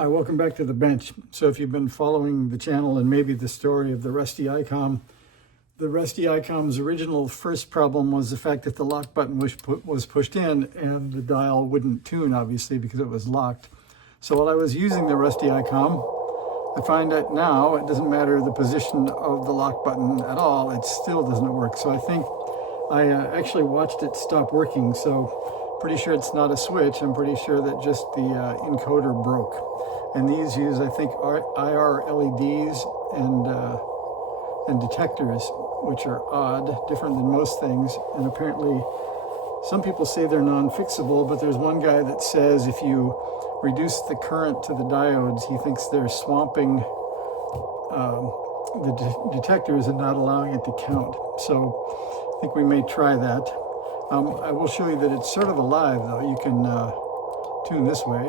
Hi, welcome back to the bench. So if you've been following the channel and maybe the story of the rusty Icom, the rusty Icom's original first problem was the fact that the lock button was pushed in and the dial wouldn't tune, obviously, because it was locked. So while I was using the rusty Icom, I find that now it doesn't matter the position of the lock button at all, it still doesn't work. So I think I actually watched it stop working, so pretty sure it's not a switch. I'm pretty sure that just the encoder broke. And these use, I think, IR LEDs and detectors, which are odd, different than most things. And apparently, some people say they're non-fixable, but there's one guy that says if you reduce the current to the diodes, he thinks they're swamping the detectors and not allowing it to count. So I think we may try that. I will show you that it's sort of alive, though. You can tune this way.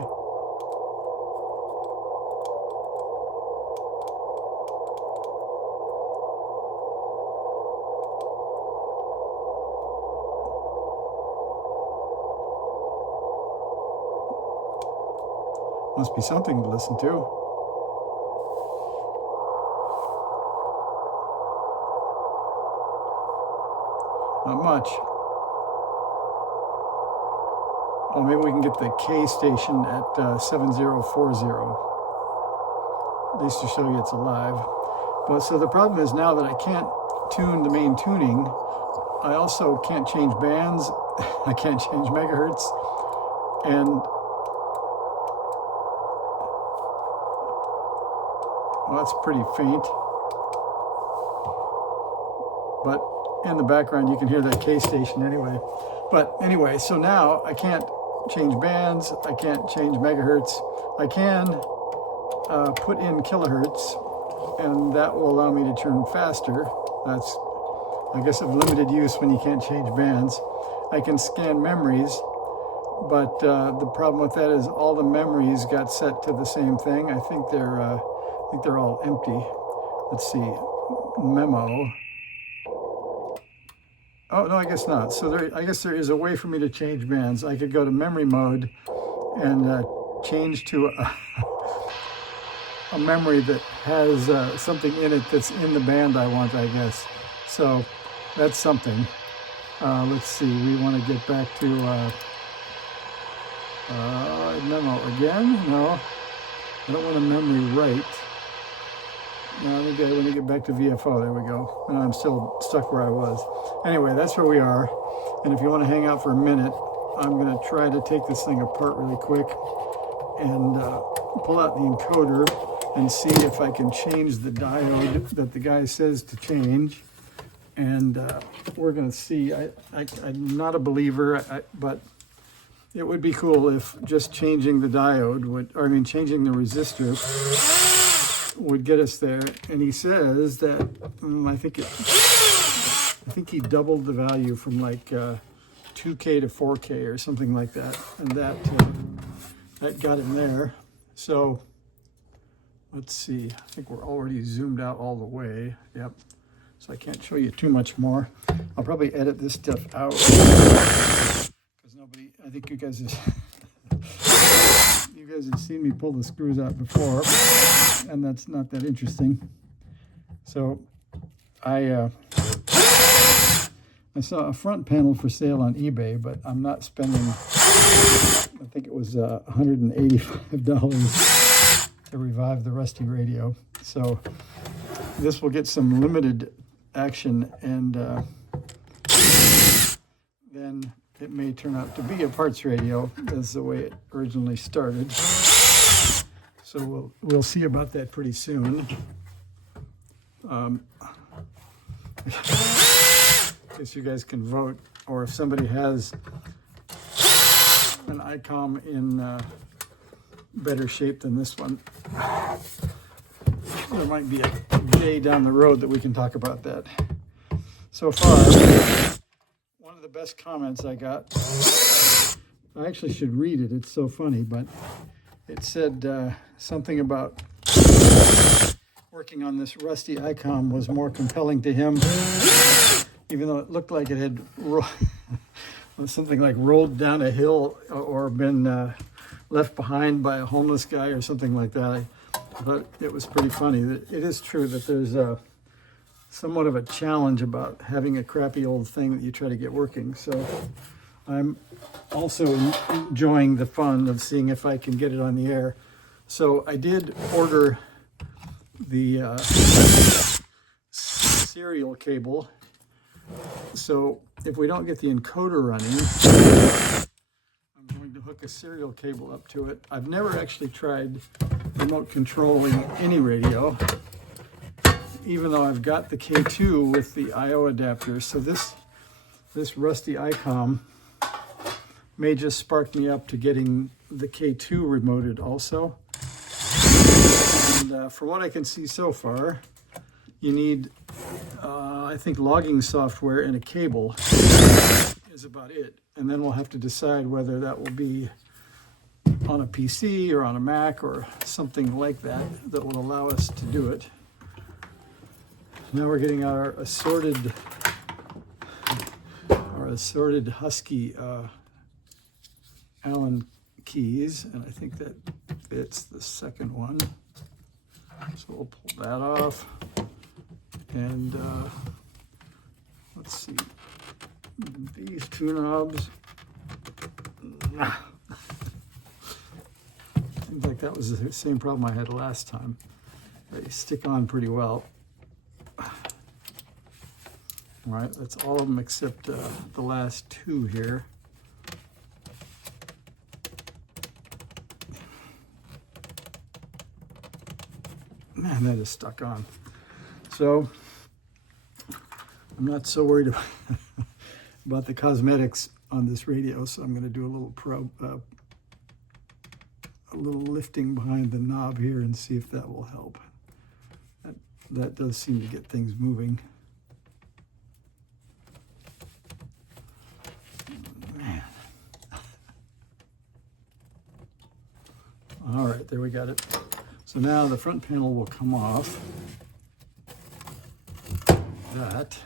Must be something to listen to. Not much. Oh, maybe we can get the K station at 7040, at least to show you it's alive. But so the problem is now that I can't tune the main tuning, I also can't change bands, I can't change megahertz, and well, that's pretty faint. But in the background, you can hear that K station anyway. But anyway, so now I can't change bands, I can't change megahertz. I can put in kilohertz, and that will allow me to turn faster. That's, I guess, of limited use when you can't change bands. I can scan memories, but the problem with that is all the memories got set to the same thing. I think they're all empty. Let's see, memo. Oh, no, I guess not. So I guess there is a way for me to change bands. I could go to memory mode and change to a memory that has something in it that's in the band I want, I guess. So that's something. Let's see, we want to get back to memo again. No, I don't want a memory write. No, I want to get back to VFO. There we go. And I'm still stuck where I was. Anyway, that's where we are. And if you want to hang out for a minute, I'm going to try to take this thing apart really quick and pull out the encoder and see if I can change the diode that the guy says to change. And we're going to see. I'm not a believer, but it would be cool if just changing the diode changing the resistor would get us there. And he says that I think he doubled the value from like 2K to 4K or something like that, and that got him there. So let's see, I think we're already zoomed out all the way. Yep. So I can't show you too much more. I'll probably edit this stuff out because I think you guys have seen me pull the screws out before, and that's not that interesting. So I saw a front panel for sale on eBay, but I'm not spending, I think it was $185 to revive the rusty radio. So this will get some limited action, and then it may turn out to be a parts radio. That's the way it originally started. So we'll see about that pretty soon. I guess you guys can vote, or if somebody has an Icom in better shape than this one, there might be a day down the road that we can talk about that. So far, one of the best comments I got, I actually should read it, it's so funny, but it said something about working on this rusty Icom was more compelling to him, even though it looked like it had something like rolled down a hill or been left behind by a homeless guy or something like that. I thought it was pretty funny. It is true that there's somewhat of a challenge about having a crappy old thing that you try to get working. So I'm also enjoying the fun of seeing if I can get it on the air. So I did order the serial cable. So if we don't get the encoder running, I'm going to hook a serial cable up to it. I've never actually tried remote controlling any radio, even though I've got the K2 with the I/O adapter. So this rusty Icom may just spark me up to getting the K2 remoted also. And from what I can see so far, you need, I think, logging software and a cable is about it. And then we'll have to decide whether that will be on a PC or on a Mac or something like that that will allow us to do it. Now we're getting our assorted Husky Allen keys, and I think that fits the second one. So we'll pull that off, and let's see, these two knobs. Seems like that was the same problem I had last time. They stick on pretty well. All right, that's all of them except the last two here. Man, that is stuck on. So I'm not so worried about the cosmetics on this radio, so I'm going to do a little a little lifting behind the knob here and see if that will help. That does seem to get things moving. Man. All right, there we got it. So now the front panel will come off. That.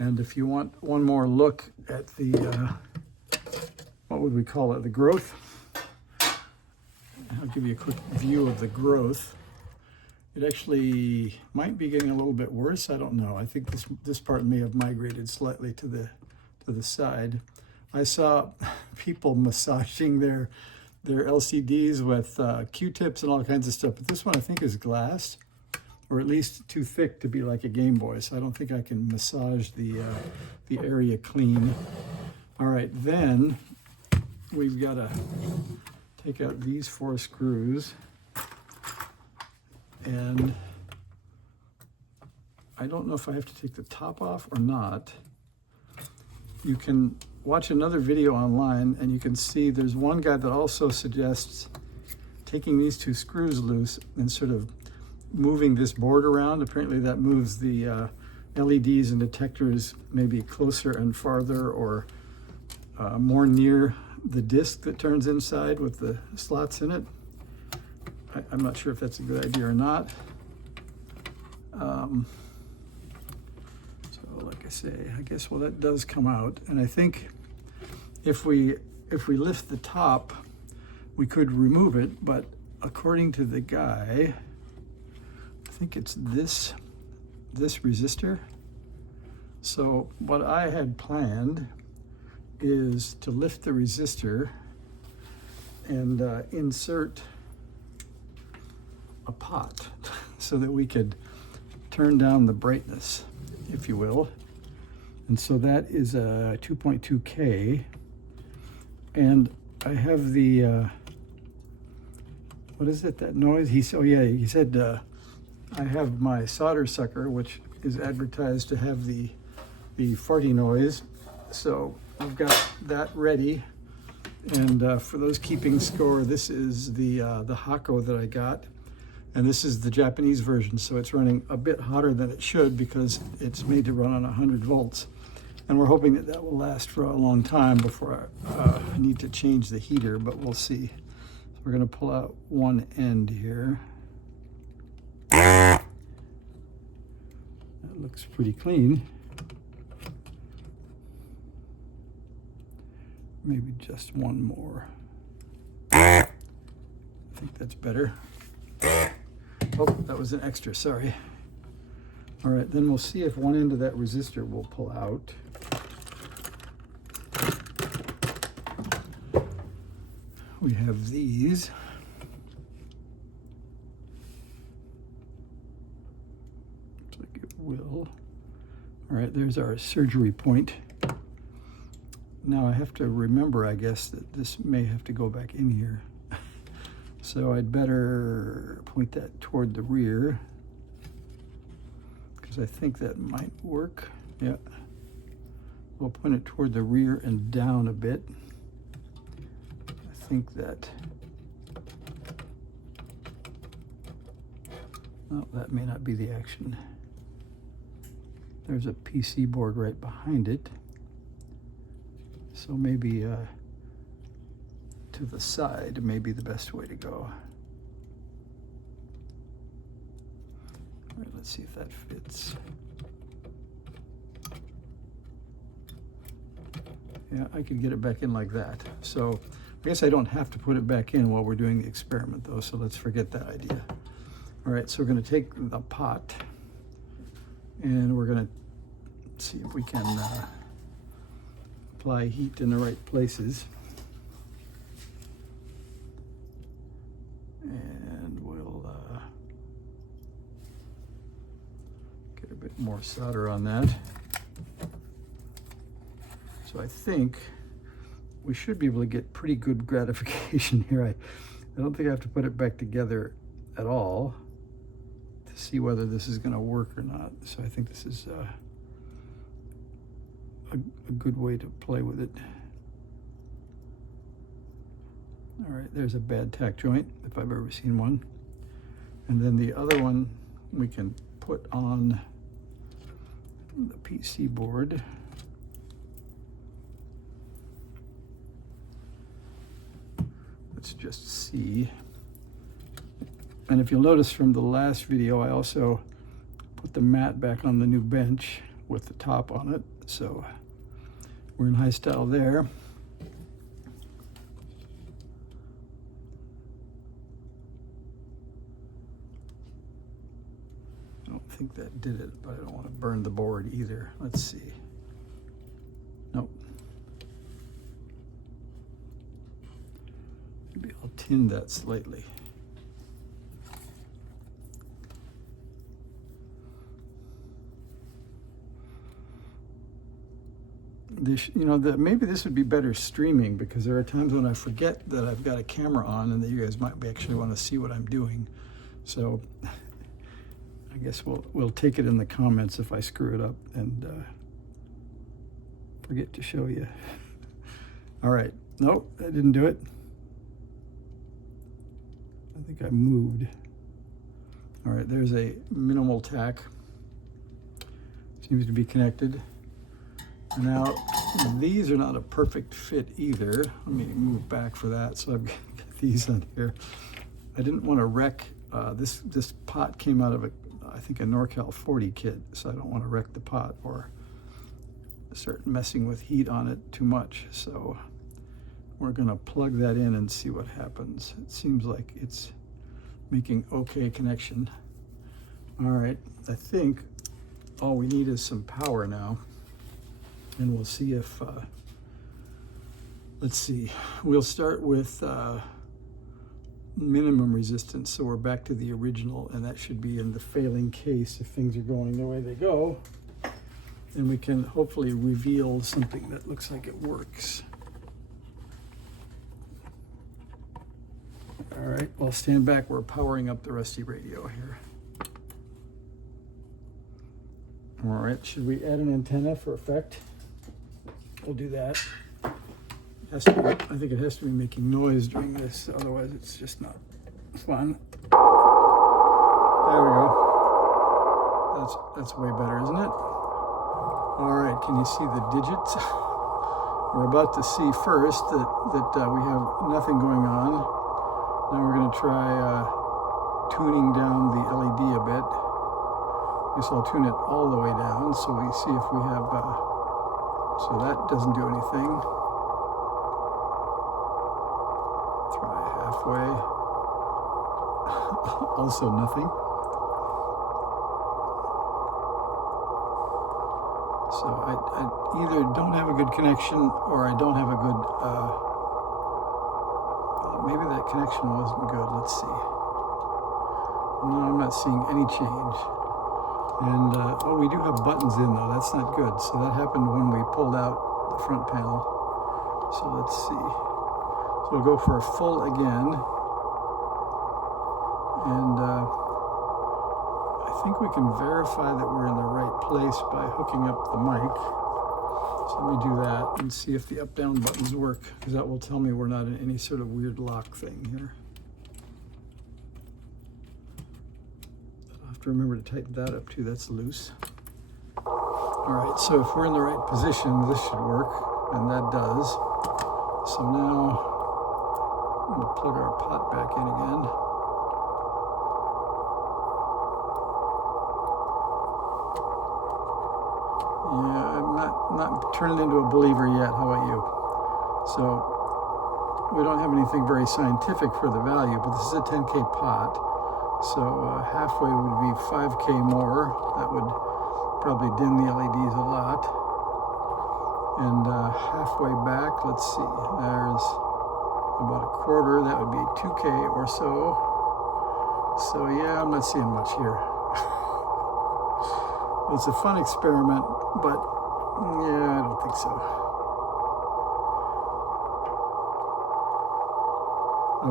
And if you want one more look at the, what would we call it, the growth? I'll give you a quick view of the growth. It actually might be getting a little bit worse. I don't know. I think this part may have migrated slightly to the side. I saw people massaging their LCDs with Q-tips and all kinds of stuff, but this one I think is glass, or at least too thick to be like a Game Boy. So I don't think I can massage the area clean. All right, then we've got to take out these 4 screws. And I don't know if I have to take the top off or not. You can watch another video online and you can see there's one guy that also suggests taking these 2 screws loose and sort of moving this board around. Apparently that moves the LEDs and detectors maybe closer and farther, or more near the disc that turns inside with the slots in it. I'm not sure if that's a good idea or not. So like I say, I guess, well, that does come out. And I think if we lift the top, we could remove it, but according to the guy, I think it's this resistor. So what I had planned is to lift the resistor and insert a pot so that we could turn down the brightness, if you will. And so that is a 2.2K. And I have the, what is it, that noise? He said, I have my solder sucker, which is advertised to have the farty noise. So I've got that ready. And for those keeping score, this is the Hako that I got. And this is the Japanese version, so it's running a bit hotter than it should because it's made to run on 100 volts. And we're hoping that that will last for a long time before I need to change the heater, but we'll see. So we're gonna pull out one end here. That looks pretty clean. Maybe just one more. I think that's better. Oh, that was an extra, sorry. All right, then we'll see if one end of that resistor will pull out. We have these. Looks like it will. All right, there's our surgery point. Now I have to remember, I guess, that this may have to go back in here. So I'd better point that toward the rear, because I think that might work. Yeah. We'll point it toward the rear and down a bit. I think that, well, that may not be the action. There's a PC board right behind it. So maybe to the side may be the best way to go. All right, let's see if that fits. Yeah, I could get it back in like that. So I guess I don't have to put it back in while we're doing the experiment though, so let's forget that idea. All right, so we're gonna take the pot and we're gonna see if we can apply heat in the right places. And we'll get a bit more solder on that. So I think we should be able to get pretty good gratification here. I don't think I have to put it back together at all to see whether this is going to work or not. So I think this is a good way to play with it. All right, there's a bad tack joint, if I've ever seen one. And then the other one we can put on the PC board. Let's just see. And if you'll notice from the last video, I also put the mat back on the new bench with the top on it. So we're in high style there. I don't think that did it, but I don't want to burn the board either. Let's see. Nope. Maybe I'll tin that slightly. This, maybe this would be better streaming, because there are times when I forget that I've got a camera on and that you guys might actually want to see what I'm doing. So I guess we'll take it in the comments if I screw it up and forget to show you. All right, nope, I didn't do it. I think I moved. All right, there's a minimal tack. Seems to be connected. Now, these are not a perfect fit either. Let me move back for that. So I've got these on here. I didn't want to wreck, this pot came out of I think a NorCal 40 kit, so I don't want to wreck the pot or start messing with heat on it too much. So we're going to plug that in and see what happens. It seems like it's making okay connection. All right, I think all we need is some power now. And we'll see if, let's see, we'll start with minimum resistance. So we're back to the original, and that should be in the failing case if things are going the way they go. And we can hopefully reveal something that looks like it works. All right, I'll stand back. We're powering up the rusty radio here. All right, should we add an antenna for effect? We'll do that. I think it has to be making noise during this, otherwise it's just not fun. There we go. That's way better, isn't it? All right, can you see the digits? We're about to see first that we have nothing going on. Now we're going to try tuning down the LED a bit. I guess I'll tune it all the way down so we see if we have, so that doesn't do anything. Try halfway. Also nothing. So I either don't have a good connection or I don't have a good, maybe that connection wasn't good. Let's see. No, I'm not seeing any change. And, oh, we do have buttons in though. That's not good. So that happened when we pulled out the front panel. So let's see. So we'll go for a full again. And I think we can verify that we're in the right place by hooking up the mic. So let me do that and see if the up-down buttons work, because that will tell me we're not in any sort of weird lock thing here. I'll have to remember to tighten that up too, that's loose. All right, so if we're in the right position, this should work, and that does. So now I'm gonna plug our pot back in again. Yeah, I'm not turning into a believer yet. How about you? So we don't have anything very scientific for the value, but this is a 10K pot. So halfway would be 5K more. That would probably dim the LEDs a lot. And halfway back, let's see, there's about a quarter. That would be 2K or so. So yeah, I'm not seeing much here. It's a fun experiment, but yeah, I don't think so.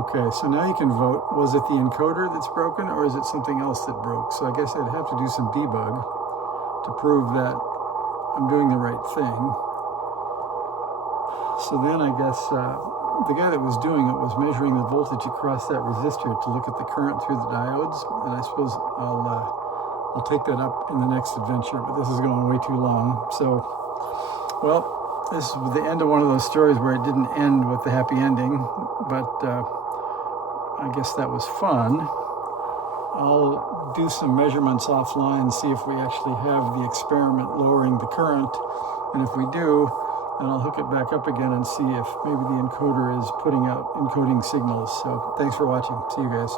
Okay, so now you can vote. Was it the encoder that's broken, or is it something else that broke? So I guess I'd have to do some debug to prove that I'm doing the right thing. So then I guess the guy that was doing it was measuring the voltage across that resistor to look at the current through the diodes, and I suppose I'll take that up in the next adventure, but this is going way too long. So, well, this is the end of one of those stories where it didn't end with the happy ending, but I guess that was fun. I'll do some measurements offline, see if we actually have the experiment lowering the current, and if we do, then I'll hook it back up again and see if maybe the encoder is putting out encoding signals. So thanks for watching. See you guys.